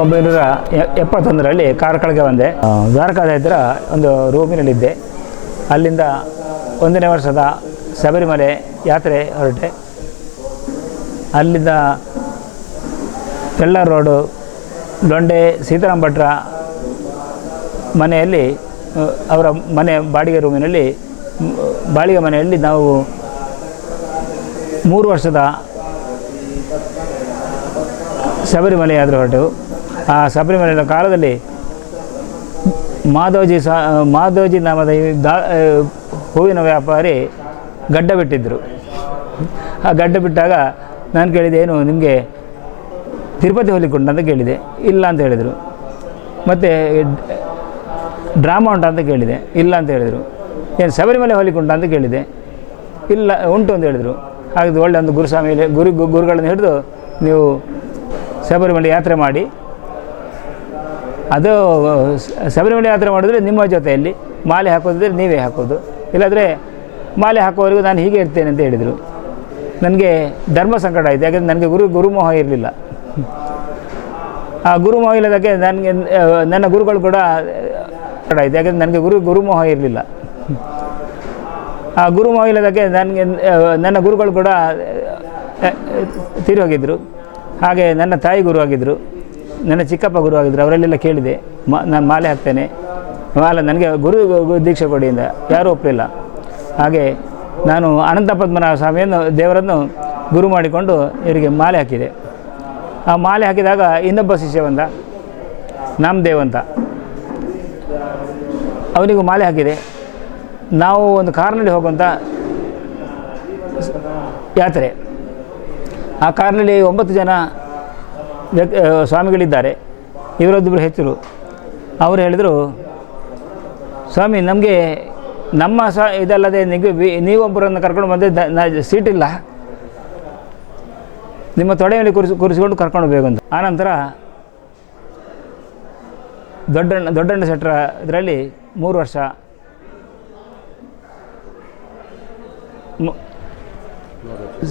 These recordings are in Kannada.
ಒಂಬೈನೂರ ಎಪ್ಪತ್ತೊಂದರಲ್ಲಿ ಕಾರ್ಕಳಗೆ ಬಂದೆ. ದ್ವಾರಕಾದ ಹತ್ತಿರ ಒಂದು ರೂಮಿನಲ್ಲಿದ್ದೆ. ಅಲ್ಲಿಂದ ಒಂದನೇ ವರ್ಷದ ಶಬರಿಮಲೆ ಯಾತ್ರೆ ಹೊರಟೆ. ಅಲ್ಲಿಂದ ತೆಳ್ಳರ್ ರೋಡು ದೊಂಡೆ ಸೀತಾರಾಮ್ ಭಟ್ರ ಮನೆಯಲ್ಲಿ ಅವರ ಮನೆ ಬಾಡಿಗೆ ರೂಮಿನಲ್ಲಿ ಬಾಡಿಗೆ ಮನೆಯಲ್ಲಿ ನಾವು ಮೂರು ವರ್ಷದ ಶಬರಿಮಲೆ ಯಾತ್ರೆ ಹೊರಟೆವು. ಆ ಶಬರಿಮಲೆಯ ಕಾಲದಲ್ಲಿ ಮಾಧವಜಿ ಸಾ ಮಾಧವಜಿ ನಾಮದ ದಾ ಹೂವಿನ ವ್ಯಾಪಾರಿ ಗಡ್ಡ ಬಿಟ್ಟಿದ್ದರು ಆ ಗಡ್ಡ ಬಿಟ್ಟಾಗ ನಾನು ಕೇಳಿದೆ, ಏನು ನಿಮಗೆ ತಿರುಪತಿ ಹೋಲಿಕೊಂಡು ಅಂತ ಕೇಳಿದೆ. ಇಲ್ಲ ಅಂತ ಹೇಳಿದರು. ಮತ್ತು ಡ್ರಾಮಾ ಉಂಟು ಅಂತ ಕೇಳಿದೆ. ಇಲ್ಲ ಅಂತ ಹೇಳಿದರು. ಏನು ಶಬರಿಮಲೆ ಹೋಲಿಕುಂಟ ಅಂತ ಕೇಳಿದೆ. ಇಲ್ಲ, ಉಂಟು ಅಂತ ಹೇಳಿದರು. ಹಾಗೆ ಒಳ್ಳೆ ಒಂದು ಗುರುಸ್ವಾಮಿ ಗುರು, ಗುರುಗಳನ್ನು ಹಿಡಿದು ನೀವು ಶಬರಿಮಲೆ ಯಾತ್ರೆ ಮಾಡಿ ಅದು ಶಬರಿಮಲೆ ಯಾತ್ರೆ ಮಾಡಿದ್ರೆ ನಿಮ್ಮ ಜೊತೆಯಲ್ಲಿ, ಮಾಲೆ ಹಾಕೋದಿದ್ರೆ ನೀವೇ ಹಾಕೋದು. ಇಲ್ಲಾದರೆ ಮಾಲೆ ಹಾಕೋವರೆಗೂ ನಾನು ಹೀಗೆ ಇರ್ತೇನೆ ಅಂತ ಹೇಳಿದರು. ನನಗೆ ಧರ್ಮ ಸಂಕಟ ಆಯಿತು, ಯಾಕಂದರೆ ನನಗೆ ಗುರು, ಗುರುಮೋಹ ಇರಲಿಲ್ಲ. ಆ ಗುರುಮೋಹ ಇಲ್ಲದಕ್ಕೆ ನನಗೆ ನನ್ನ ಗುರುಗಳು ಕೂಡ ಸಂಕಟ ಆಯಿತು, ಯಾಕಂದರೆ ನನಗೆ ಗುರು, ಗುರುಮೋಹ ಇರಲಿಲ್ಲ. ಆ ಗುರುಮೋಹ ಇಲ್ಲದಕ್ಕೆ ನನಗೆ ನನ್ನ ಗುರುಗಳು ಕೂಡ ತೀರಿ ಹೋಗಿದ್ದರು ಹಾಗೆ ನನ್ನ ತಾಯಿ ಗುರು ಆಗಿದ್ದರು ನನ್ನ ಚಿಕ್ಕಪ್ಪ ಗುರು ಆಗಿದ್ದರು ಅವರಲ್ಲೆಲ್ಲ ಕೇಳಿದೆ, ಮಾ, ನಾನು ಮಾಲೆ ಹಾಕ್ತೇನೆ. ಮಾಲೆ ನನಗೆ ಗುರು ದೀಕ್ಷೆ ಕೊಡಿಯಿಂದ ಯಾರೂ ಒಪ್ಪಲಿಲ್ಲ ಹಾಗೆ ನಾನು ಅನಂತ ಪದ್ಮನಾಭ ಸ್ವಾಮಿಯನ್ನು ದೇವರನ್ನು ಗುರು ಮಾಡಿಕೊಂಡು ಇವರಿಗೆ ಮಾಲೆ ಹಾಕಿದೆ. ಆ ಮಾಲೆ ಹಾಕಿದಾಗ ಇನ್ನೊಬ್ಬ ಶಿಷ್ಯ ಬಂದ, ನಾಮದೇವ್ ಅಂತ. ಅವನಿಗೂ ಮಾಲೆ ಹಾಕಿದೆ. ನಾವು ಒಂದು ಕಾರ್ನಲ್ಲಿ ಹೋಗುವಂಥ ಯಾತ್ರೆ. ಆ ಕಾರ್ನಲ್ಲಿ ಒಂಬತ್ತು ಜನ ಸ್ವಾಮಿಗಳಿದ್ದಾರೆ. ಇವರೊಬ್ಬರು ಹೆಚ್ಚರು. ಅವರು ಹೇಳಿದರು, ಸ್ವಾಮಿ, ನಮಗೆ ನಮ್ಮ ಸ, ಇದಲ್ಲದೆ ನಿಮಗೆ ನೀವೊಬ್ಬರನ್ನು ಕರ್ಕೊಂಡು ಬಂದರೆ ದ- ಇಲ್ಲ. ನಿಮ್ಮ ತೊಡೆ ಮೇಲೆ ಕೂರಿಸಿ, ಕೂರಿಸಿಕೊಂಡು ಕರ್ಕೊಂಡು ಹೋಗಬೇಕು ಅಂತ. ಆನಂತರ ದೊಡ್ಡಣ್ಣ ದೊಡ್ಡಣ್ಣ ಶೆಟ್ಟರ ಇದರಲ್ಲಿ ಮೂರು ವರ್ಷ.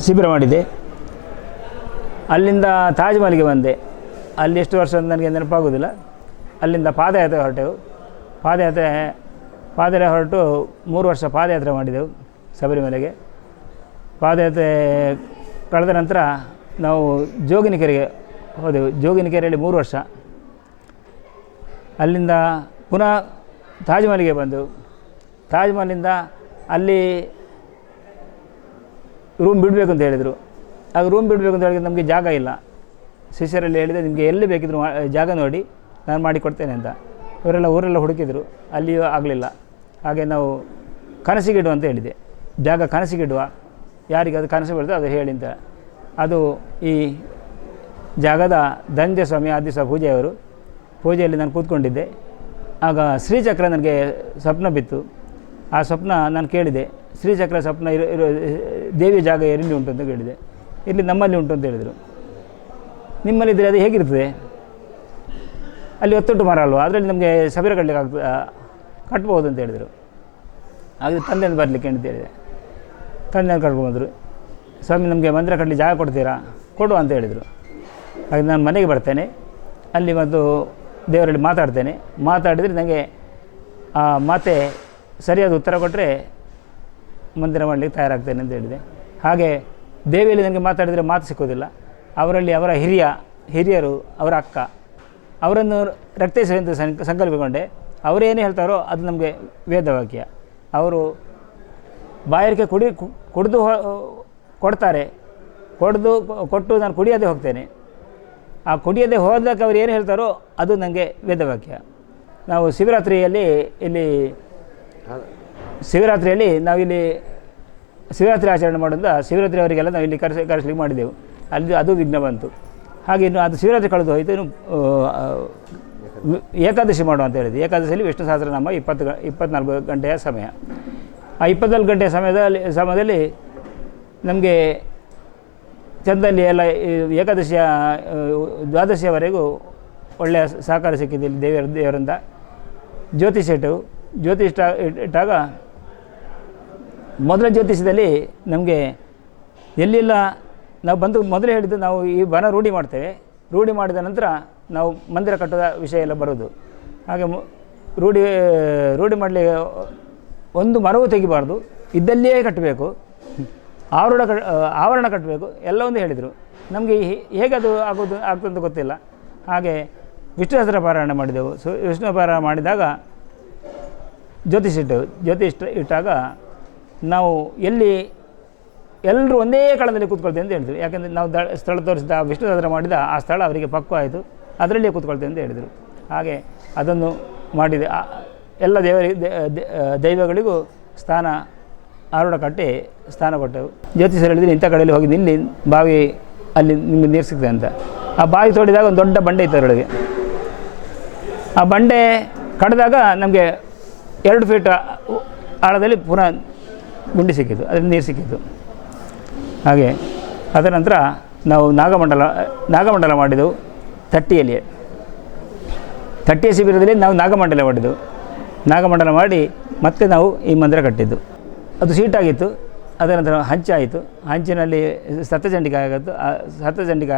ಶಿಬಿರ ಮಾಡಿದೆ. ಅಲ್ಲಿಂದ ತಾಜ್ ಮಹಲ್ಗೆ ಬಂದೆ. ಅಲ್ಲಿ ಎಷ್ಟು ವರ್ಷ ಅಂತ ನನಗೆ ನೆನಪಾಗೋದಿಲ್ಲ. ಅಲ್ಲಿಂದ ಪಾದಯಾತ್ರೆ ಹೊರಟೆವು. ಪಾದಯಾತ್ರೆ ಪಾದಯಾತ್ರೆ ಹೊರಟು ಮೂರು ವರ್ಷ ಪಾದಯಾತ್ರೆ ಮಾಡಿದೆವು ಶಬರಿಮಲೆಗೆ. ಪಾದಯಾತ್ರೆ ಕಳೆದ ನಂತರ ನಾವು ಜೋಗಿನಿಕೆರೆಗೆ ಹೋದೆವು. ಜೋಗಿನಿಕೆರೆಯಲ್ಲಿ ಮೂರು ವರ್ಷ. ಅಲ್ಲಿಂದ ಪುನಃ ತಾಜ್ ಮಹಲ್ಗೆ ಬಂದೆವು. ತಾಜ್ ಮಹಲಿಂದ ಅಲ್ಲಿ ರೂಮ್ ಬಿಡಬೇಕು ಅಂತ ಹೇಳಿದರು. ಆಗ ರೂಮ್ ಬಿಡಬೇಕು ಅಂತ ಹೇಳಿದ್ರೆ ನಮಗೆ ಜಾಗ ಇಲ್ಲ. ಶಿಷ್ಯರಲ್ಲಿ ಹೇಳಿದೆ, ನಿಮಗೆ ಎಲ್ಲಿ ಬೇಕಿದ್ರು ಜಾಗ ನೋಡಿ, ನಾನು ಮಾಡಿಕೊಡ್ತೇನೆ ಅಂತ. ಇವರೆಲ್ಲ ಊರೆಲ್ಲ ಹುಡುಕಿದ್ರು, ಅಲ್ಲಿಯೂ ಆಗಲಿಲ್ಲ. ಹಾಗೆ ನಾವು ಕನಸಿಗಿಡುವ ಅಂತ ಹೇಳಿದೆ. ಜಾಗ ಕನಸಿಗಿಡುವ, ಯಾರಿಗೆ ಅದು ಕನಸು ಬೀಳ್ತದೆ ಅದು ಹೇಳಿ ಅಂತ. ಅದು ಈ ಜಾಗದ ದಂಜೆ ಸ್ವಾಮಿ ಆ ದಿವಸ ಪೂಜೆಯವರು ಪೂಜೆಯಲ್ಲಿ ನಾನು ಕೂತ್ಕೊಂಡಿದ್ದೆ. ಆಗ ಶ್ರೀಚಕ್ರ ನನಗೆ ಸ್ವಪ್ನ ಬಿತ್ತು. ಆ ಸ್ವಪ್ನ ನಾನು ಕೇಳಿದೆ. ಶ್ರೀಚಕ್ರ ಸ್ವಪ್ನ ಇರೋ ಇರೋ ದೇವಿ ಜಾಗ ಎಲ್ಲಿ ಉಂಟು ಅಂತ ಕೇಳಿದೆ. ಇಲ್ಲಿ ನಮ್ಮಲ್ಲಿ ಉಂಟು ಅಂತ ಹೇಳಿದರು. ನಿಮ್ಮಲ್ಲಿದ್ದರೆ ಅದು ಹೇಗಿರ್ತದೆ? ಅಲ್ಲಿ ಒತ್ತೊಟ್ಟು ಮರ ಅಲ್ವಾ? ಅದರಲ್ಲಿ ನಮಗೆ ಸಬಿರ ಕಟ್ಟಲಿಕ್ಕೆ ಆಗ್ತದೆ ಕಟ್ಬೋದು ಅಂತ ಹೇಳಿದರು. ಹಾಗೆ ತಂದೆಯನ್ನು ಬರಲಿಕ್ಕೆ ಅಂತ ಹೇಳಿದೆ ತಂದೆಯನ್ನು ಕಟ್ಕೊಂಡ್ಬಂದರು ಸ್ವಾಮಿ, ನಮಗೆ ಮಂದಿರ ಕಟ್ಟಲಿ ಜಾಗ ಕೊಡ್ತೀರಾ? ಕೊಡು ಅಂತ ಹೇಳಿದರು. ಹಾಗೆ ನಾನು ಮನೆಗೆ ಬರ್ತೇನೆ. ಅಲ್ಲಿ ಮತ್ತು ದೇವರಲ್ಲಿ ಮಾತಾಡ್ತೇನೆ. ಮಾತಾಡಿದರೆ ನನಗೆ, ಆ ಮಾತೆ ಸರಿಯಾದ ಉತ್ತರ ಕೊಟ್ಟರೆ ಮಂದಿರ ಮಾಡಲಿಕ್ಕೆ ತಯಾರಾಗ್ತೇನೆ ಅಂತ ಹೇಳಿದೆ. ಹಾಗೆ ದೇವಿಯಲ್ಲಿ ನನಗೆ ಮಾತಾಡಿದರೆ ಮಾತು ಸಿಕ್ಕೋದಿಲ್ಲ ಅವರಲ್ಲಿ ಅವರ ಹಿರಿಯ ಹಿರಿಯರು ಅವರ ಅಕ್ಕ. ಅವರನ್ನು ರಕ್ತೈಸಿ ಅಂತ ಸಂಕಲ್ಪಗೊಂಡೆ ಅವರೇನು ಹೇಳ್ತಾರೋ ಅದು ನಮಗೆ ವೇದವಾಕ್ಯ ಅವರು ಬಾಯಾರಿಕೆ ಕುಡಿ ಕುಡಿದು ಕೊಡ್ತಾರೆ. ಕೊಡ್ದು ಕೊಟ್ಟು ನಾನು ಕುಡಿಯದೆ ಹೋಗ್ತೇನೆ. ಆ ಕುಡಿಯದೆ ಹೋದಕ್ಕೆ ಅವ್ರು ಏನು ಹೇಳ್ತಾರೋ ಅದು ನನಗೆ ವೇದವಾಕ್ಯ ನಾವು ಶಿವರಾತ್ರಿಯಲ್ಲಿ ಇಲ್ಲಿ ಶಿವರಾತ್ರಿಯಲ್ಲಿ ನಾವಿಲ್ಲಿ ಶಿವರಾತ್ರಿ ಆಚರಣೆ ಮಾಡೋದ್ರಿಂದ ಶಿವರಾತ್ರಿ ಅವರಿಗೆಲ್ಲ ನಾವು ಇಲ್ಲಿ ಕರೆಸಿ ಕರೆಸ್ಲಿಕ್ಕೆ ಮಾಡಿದೆವು. ಅಲ್ಲಿ ಅದು ವಿಘ್ನ ಬಂತು. ಹಾಗೆ ಇನ್ನು ಅದು ಶಿವರಾತ್ರಿ ಕಳೆದು ಹೋಯಿತು, ಇನ್ನು ಏಕಾದಶಿ ಮಾಡುವ ಅಂತ ಹೇಳಿದ್ವಿ. ಏಕಾದಶಿಯಲ್ಲಿ ವಿಷ್ಣು ನಮ್ಮ ಇಪ್ಪತ್ತು ಗ ಇಪ್ಪತ್ನಾಲ್ಕು ಗಂಟೆಯ ಸಮಯ. ಆ ಇಪ್ಪತ್ನಾಲ್ಕು ಗಂಟೆಯ ಸಮಯದಲ್ಲಿ ಸಮಯದಲ್ಲಿ ನಮಗೆ ಚಂದಲ್ಲಿ ಎಲ್ಲ ಏಕಾದಶಿಯ ದ್ವಾದಶಿಯವರೆಗೂ ಒಳ್ಳೆಯ ಸಹಕಾರ ಸಿಕ್ಕಿದೆ ಇಲ್ಲಿ ದೇವರ ದೇವರಿಂದ. ಜ್ಯೋತಿಷ ಇಟ್ಟು ಜ್ಯೋತಿಷ ಇಟ್ಟಾಗ ಮೊದಲ ಜ್ಯೋತಿಷ್ಯದಲ್ಲಿ ನಮಗೆ ಎಲ್ಲಿಲ್ಲ, ನಾವು ಬಂದು ಮೊದಲೇ ಹೇಳಿದ್ದು ನಾವು ಈ ಬನ ರೂಢಿ ಮಾಡ್ತೇವೆ. ರೂಢಿ ಮಾಡಿದ ನಂತರ ನಾವು ಮಂದಿರ ಕಟ್ಟುವ ವಿಷಯ ಎಲ್ಲ ಬರೋದು ಹಾಗೆ ರೂಢಿ ರೂಢಿ ಮಾಡಲಿ ಒಂದು ಮರವು ತೆಗಿಬಾರ್ದು. ಇದ್ದಲ್ಲಿಯೇ ಕಟ್ಟಬೇಕು. ಆವರಣ ಕ, ಆವರಣ ಕಟ್ಟಬೇಕು. ಎಲ್ಲವೊಂದು ಹೇಳಿದರು. ನಮಗೆ ಹೇಗೆ ಅದು ಆಗೋದು ಆಗ್ತದಂತ ಗೊತ್ತಿಲ್ಲ. ಹಾಗೆ ವಿಷ್ಣು ಸಹಸ್ರ ಪಾರಾಯಣ ಮಾಡಿದೆವು. ಸು ವಿಷ್ಣು ಪಾರಾಯಣ ಮಾಡಿದಾಗ ಜ್ಯೋತಿಷ್ ಇಟ್ಟೆವು ಜ್ಯೋತಿಷ್ ಇಟ್ಟಾಗ ನಾವು ಎಲ್ಲಿ ಎಲ್ಲರೂ ಒಂದೇ ಕಾಲದಲ್ಲಿ ಕೂತ್ಕೊಳ್ತೇವೆ ಅಂತ ಹೇಳಿದರು. ಯಾಕಂದರೆ ನಾವು ದ, ಸ್ಥಳ ತೋರಿಸಿದ ಆ ವಿಷ್ಣು ಸಹಸ್ರ ಮಾಡಿದ ಆ ಸ್ಥಳ ಅವರಿಗೆ ಪಕ್ವ ಆಯಿತು. ಅದರಲ್ಲೇ ಕೂತ್ಕೊಳ್ತೇವೆ ಅಂತ ಹೇಳಿದರು. ಹಾಗೆ ಅದನ್ನು ಮಾಡಿದೆ. ಎಲ್ಲ ದೇವರಿಗೆ ದೈವಗಳಿಗೂ ಸ್ಥಾನ ಆರೂಢ ಕಟ್ಟಿ ಸ್ಥಾನ ಕೊಟ್ಟೆವು. ಜ್ಯೋತಿಷರು ಹೇಳಿದ್ರು, ಇಂಥ ಕಡೆಯಲ್ಲಿ ಹೋಗಿ ನಿಲ್ಲಿ, ಬಾವಿ ಅಲ್ಲಿ ನಿಮಗೆ ನೀರು ಸಿಗ್ತದೆ ಅಂತ. ಆ ಬಾವಿ ತೋಡಿದಾಗ ಒಂದು ದೊಡ್ಡ ಬಂಡೆ ಇತ್ತು ಅದರೊಳಗೆ. ಆ ಬಂಡೆ ಕಡಿದಾಗ ನಮಗೆ ಎರಡು ಫೀಟ್ ಆಳದಲ್ಲಿ ಪುನಃ ಗುಂಡಿ ಸಿಕ್ಕಿತು ಅದರಿಂದ ನೀರು ಸಿಕ್ಕಿತು ಹಾಗೆ ಅದರ ನಂತರ ನಾವು ನಾಗಮಂಡಲ ನಾಗಮಂಡಲ ಮಾಡಿದೆವು ತಟ್ಟಿಯಲ್ಲಿ. ತಟ್ಟಿಯ ಶಿಬಿರದಲ್ಲಿ ನಾವು ನಾಗಮಂಡಲ ಮಾಡಿದೆವು ನಾಗಮಂಡಲ ಮಾಡಿ ಮತ್ತೆ ನಾವು ಈ ಮಂದಿರ ಕಟ್ಟಿದ್ದು. ಅದು ಸೀಟಾಗಿತ್ತು ಅದರ ನಂತರ ಹಂಚಾಯಿತು ಹಂಚಿನಲ್ಲಿ ಸತ್ಯಚಂಡಿಕೆ ಆಗಿತ್ತು, ಆ ಸತ್ಯಚಂಡಿಕೆ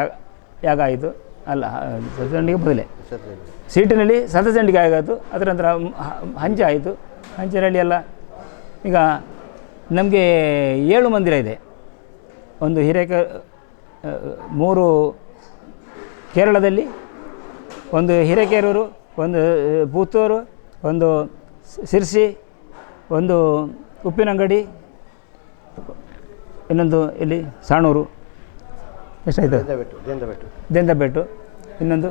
ಯಾಗ ಆಯಿತು. ಅಲ್ಲ ಸತ್ತಚಂಡಿಗೆ ಬದಲೇ ಸೀಟಿನಲ್ಲಿ ಸತಚಂಡಿಕೆ ಆಗಾಯಿತು ಅದರ ನಂತರ ಹಂಚಾಯಿತು ಹಂಚಿನಲ್ಲಿ ಎಲ್ಲ ಈಗ ನಮಗೆ ಏಳು ಮಂದಿರ ಇದೆ. ಒಂದು ಹಿರೇಕ ಮೂರು ಕೇರಳದಲ್ಲಿ, ಒಂದು ಹಿರೇಕೇರೂರು, ಒಂದು ಪುತ್ತೂರು, ಒಂದು ಸಿರ್ಸಿ, ಒಂದು ಉಪ್ಪಿನಂಗಡಿ, ಇನ್ನೊಂದು ಇಲ್ಲಿ ಸಾಣೂರು. ಎಷ್ಟಾಯ್ತು? ದಿಂದಬೆಟ್ಟು. ಇನ್ನೊಂದು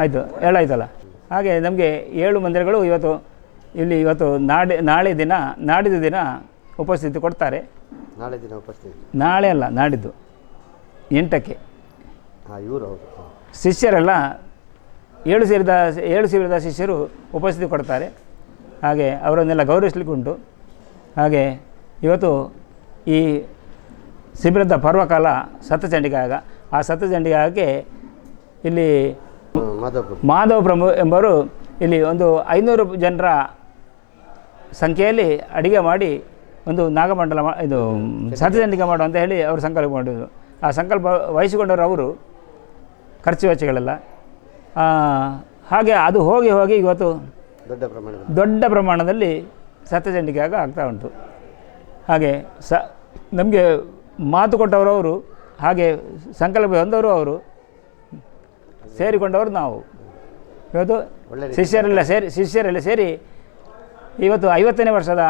ಆಯಿತು, ಏಳಾಯ್ತಲ್ಲ. ಹಾಗೆ ನಮಗೆ ಏಳು ಮಂದಿರಗಳು ಇವತ್ತು, ಇಲ್ಲಿ ಇವತ್ತು ನಾಡಿ, ನಾಳೆ ದಿನ ನಾಡಿದ ದಿನ ಉಪಸ್ಥಿತಿ ಕೊಡ್ತಾರೆ. ನಾಳೆ ದಿನ ಉಪಸ್ಥಿತಿ. ನಾಳೆ ಅಲ್ಲ ನಾಡಿದ್ದು. ಎಂಟಕ್ಕೆ. ಹಾಂ ಇವರು ಹೌದು. ಶಿಷ್ಯರೆಲ್ಲ ಏಳು ಸಾವಿರದ ಏಳು ಸಾವಿರದ ಶಿಷ್ಯರು ಉಪಸ್ಥಿತಿ ಕೊಡ್ತಾರೆ. ಹಾಗೆ ಅವರನ್ನೆಲ್ಲ ಗೌರವಿಸ್ಲಿಕ್ಕೆ ಉಂಟು. ಹಾಗೆ ಇವತ್ತು ಈ ಶಿಬಿರದ ಪರ್ವಕಾಲ ಸಪ್ತಚಂಡಿಕಾಗ ಆ ಸಪ್ತಚಂಡಿಕಾಗಕ್ಕೆ ಇಲ್ಲಿ ಮಾಧವ ಪ್ರಭು ಎಂಬವರು ಇಲ್ಲಿ ಒಂದು ಐನೂರು ಜನರ ಸಂಖ್ಯೆಯಲ್ಲಿ ಅಡುಗೆ ಮಾಡಿ ಒಂದು ನಾಗಮಂಡಲ ಮಾ ಇದು ಸತ್ಯಚಂಡಿಕೆ ಮಾಡು ಅಂತ ಹೇಳಿ ಅವರು ಸಂಕಲ್ಪ ಮಾಡಿದರು. ಆ ಸಂಕಲ್ಪ ವಹಿಸಿಕೊಂಡವರು ಅವರು ಖರ್ಚು ವೆಚ್ಚಗಳೆಲ್ಲ. ಹಾಗೆ ಅದು ಹೋಗಿ ಹೋಗಿ ಇವತ್ತು ದೊಡ್ಡ ಪ್ರಮಾಣದಲ್ಲಿ. ದೊಡ್ಡ ಪ್ರಮಾಣದಲ್ಲಿ ಸತ್ಯಚಂಡಿಕೆ ಆಗ ಆಗ್ತಾ ಉಂಟು. ಹಾಗೆ ಸ ನಮಗೆ ಮಾತು ಕೊಟ್ಟವರು ಅವರು ಹಾಗೆ ಸಂಕಲ್ಪ ಹೊಂದವರು ಅವರು ಸೇರಿಕೊಂಡವರು ನಾವು. ಇವತ್ತು. ಶಿಷ್ಯರೆಲ್ಲ ಸೇರಿ ಶಿಷ್ಯರೆಲ್ಲ ಸೇರಿ ಇವತ್ತು ಐವತ್ತನೇ ವರ್ಷದ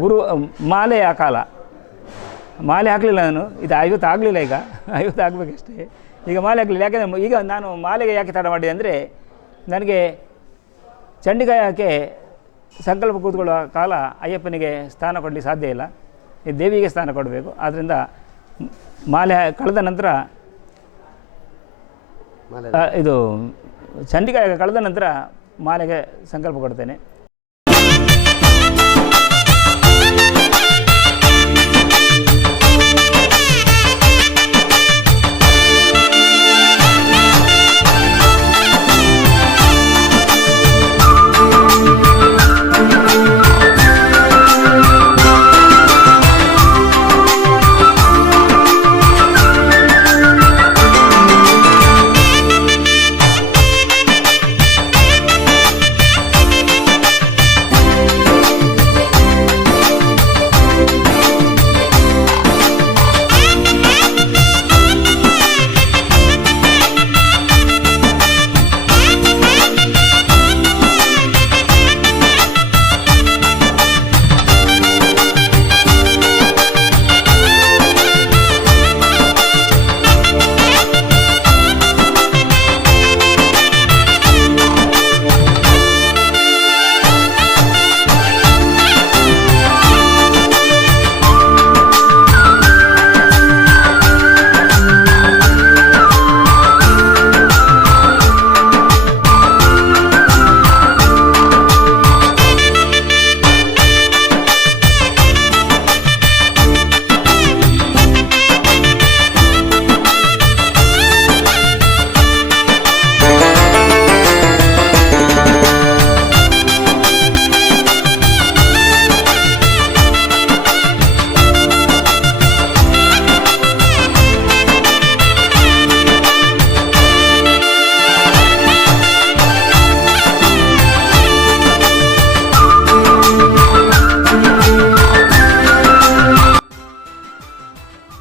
ಗುರು ಮಾಲೆ ಆ ಕಾಲ. ಮಾಲೆ ಹಾಕಲಿಲ್ಲ ನಾನು. ಇದು ಐವತ್ತು ಆಗಲಿಲ್ಲ ಈಗ. ಐವತ್ತು ಆಗಬೇಕಷ್ಟೇ. ಈಗ ಮಾಲೆ ಹಾಕಲಿಲ್ಲ. ಯಾಕೆಂದರೆ ಈಗ ನಾನು ಮಾಲೆಗೆ ಯಾಕೆ ತಡ ಮಾಡಿದೆ ಅಂದರೆ ನನಗೆ ಚಂಡಿಗಾಯಕ್ಕೆ ಸಂಕಲ್ಪ ಕೂತ್ಕೊಳ್ಳುವ ಕಾಲ ಅಯ್ಯಪ್ಪನಿಗೆ ಸ್ಥಾನ ಕೊಡಲಿಕ್ಕೆ ಸಾಧ್ಯ ಇಲ್ಲ. ಈ ದೇವಿಗೆ ಸ್ಥಾನ ಕೊಡಬೇಕು. ಆದ್ದರಿಂದ ಮಾಲೆ ಕಳೆದ ನಂತರ ಇದು ಚಂಡಿಕಾಯ ಕಳೆದ ನಂತರ ಮಾಲೆಗೆ ಸಂಕಲ್ಪ ಕೊಡ್ತೇನೆ.